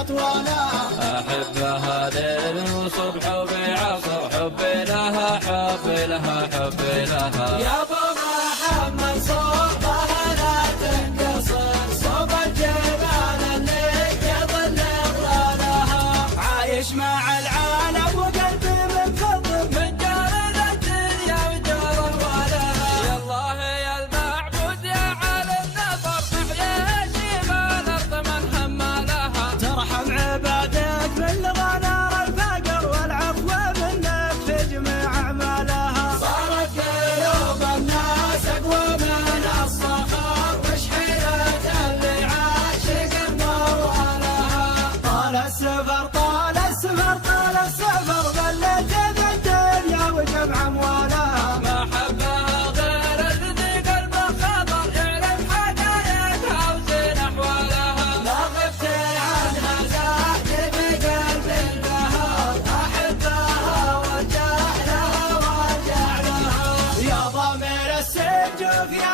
أطوالها. أحبها ليل وصبح وبعصر، حبي لها حبي لها حبي لها. يا ابو محمد صوبها لا تنقصر، صوب الجبال اللي يظل ظلالها. عايش مع العالم وقلبي منفض من جار الدنيا ودار أهوالها. يا الله يا المعبود يا عالي النظر، محيا شمال الأرض من همالها. ترحم عبادك من غنار الفقر والعفو منك في جميع أعمالها. صارت قلوب الناس أقوى من الصخر، وش حيلة اللي عاشق موالها. طال السفر طال السفر طال السفر، ظلت بالدنيا وجمع أموالها. ما حبها غير الذي قلبه خطر، يعرف حقايقها وزين أحوالها. لا غبت عنها زاد بقلب البهار، أحبها وارجع لها وارجع لها. يا ضمير السجوف يا